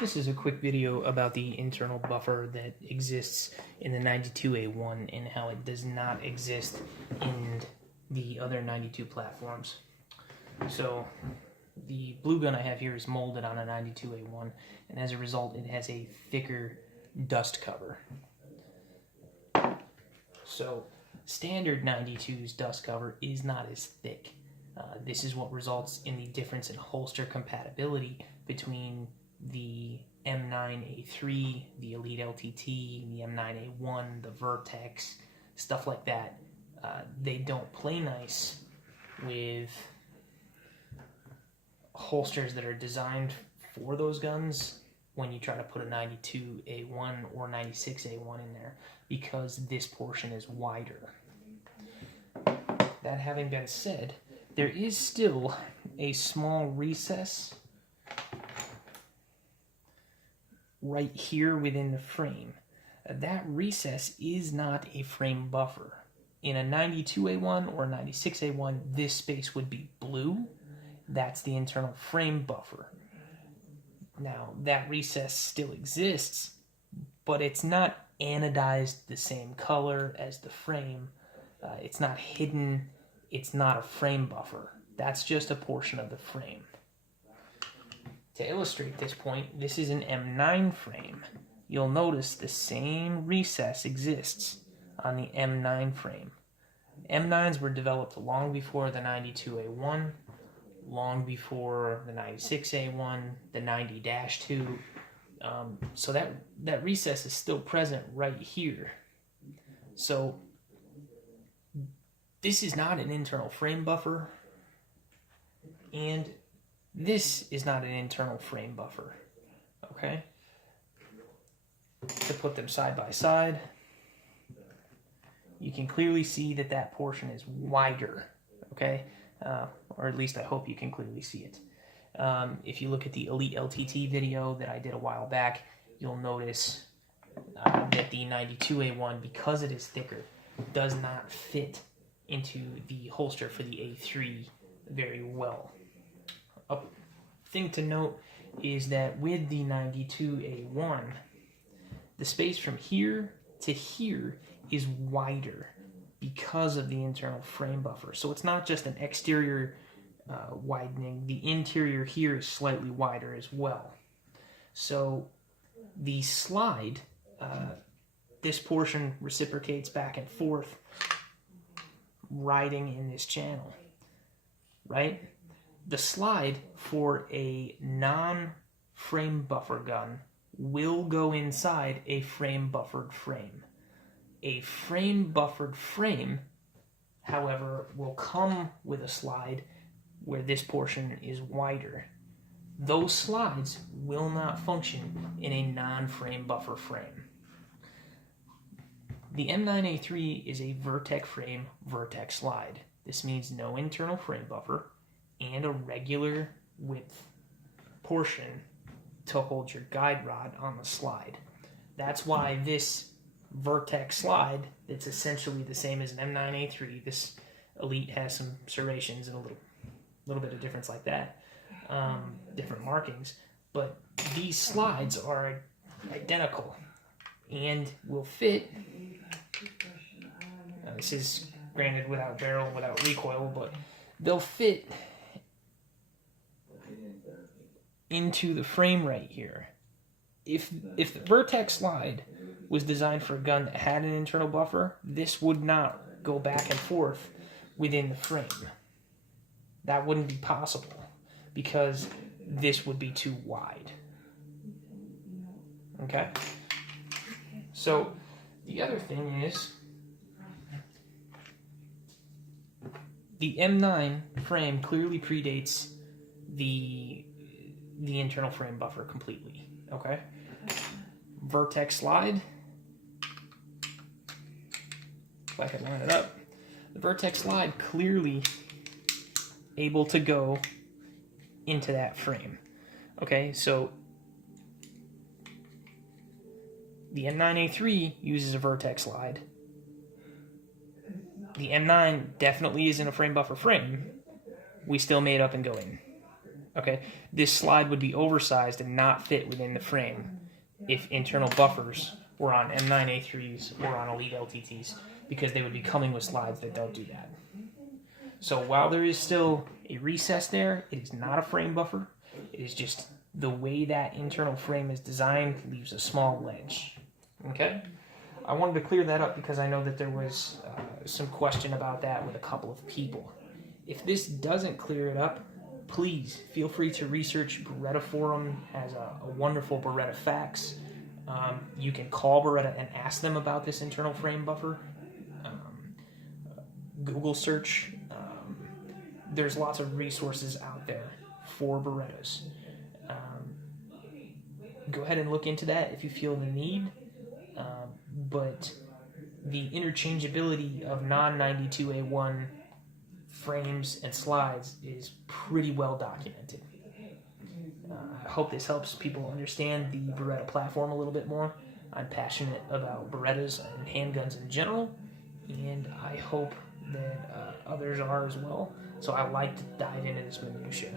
This is a quick video about the internal buffer that exists in the 92A1 and how it does not exist in the other 92 platforms. So the blue gun I have here is molded on a 92A1, and as a result it has a thicker dust cover. So standard 92's dust cover is not as thick. This is what results in the difference in holster compatibility between the M9A3, the Elite LTT, the M9A1, the Vertex, stuff like that. They don't play nice with holsters that are designed for those guns when you try to put a 92A1 or 96A1 in there, because this portion is wider. That having been said, there is still a small recess right here within the frame. That recess is not a frame buffer. In a 92A1 or 96A1, this space would be blue. That's the internal frame buffer. Now, that recess still exists, but it's not anodized the same color as the frame. It's not hidden. It's not a frame buffer. That's just a portion of the frame. To illustrate this point, this is an M9 frame. You'll notice the same recess exists on the M9 frame. M9s were developed long before the 92A1, long before the 96A1, the 90-2. So that recess is still present right here. So this is not an internal frame buffer, and this is not an internal frame buffer, okay? To put them side by side, you can clearly see that that portion is wider, okay? Or at least I hope you can clearly see it. If you look at the Elite LTT video that I did a while back, you'll notice that the 92A1, because it is thicker, does not fit into the holster for the A3 very well. A thing to note is that with the 92A1, the space from here to here is wider because of the internal frame buffer. So it's not just an exterior widening, the interior here is slightly wider as well. So the slide, this portion reciprocates back and forth, riding in this channel, right? The slide for a non-frame buffer gun will go inside a frame buffered frame. A frame buffered frame, however, will come with a slide where this portion is wider. Those slides will not function in a non-frame buffer frame. The M9A3 is a Vertex frame, Vertex slide. This means no internal frame buffer and a regular width portion to hold your guide rod on the slide. That's why this Vertex slide, that's essentially the same as an M9A3, this Elite has some serrations and a little bit of difference like that, different markings, but these slides are identical and will fit. This is granted without barrel, without recoil, but they'll fit into the frame right here. If the Vertex slide was designed for a gun that had an internal buffer, this would not go back and forth within the frame. That wouldn't be possible because this would be too wide. Okay? So the other thing is the M9 frame clearly predates the internal frame buffer completely. Okay? Vertex slide. If I could line it up. The Vertex slide clearly able to go into that frame. Okay, so the M9A3 uses a Vertex slide. The M9 definitely isn't a frame buffer frame. We still made up and go in. Okay, this slide would be oversized and not fit within the frame if internal buffers were on M9A3s or on Elite LTTs, because they would be coming with slides that don't do that. So while there is still a recess there, it is not a frame buffer. It is just the way that internal frame is designed leaves a small ledge. Okay? I wanted to clear that up because I know that there was some question about that with a couple of people. If this doesn't clear it up, please feel free to research. Beretta Forum has a wonderful Beretta Facts. You can call Beretta and ask them about this internal frame buffer. Google search. There's lots of resources out there for Berettas. Go ahead and look into that if you feel the need. But the interchangeability of non-92A1 frames and slides is pretty well documented. I hope this helps people understand the Beretta platform a little bit more. I'm passionate about Berettas and handguns in general, and I hope that others are as well. So I like to dive into this minutia.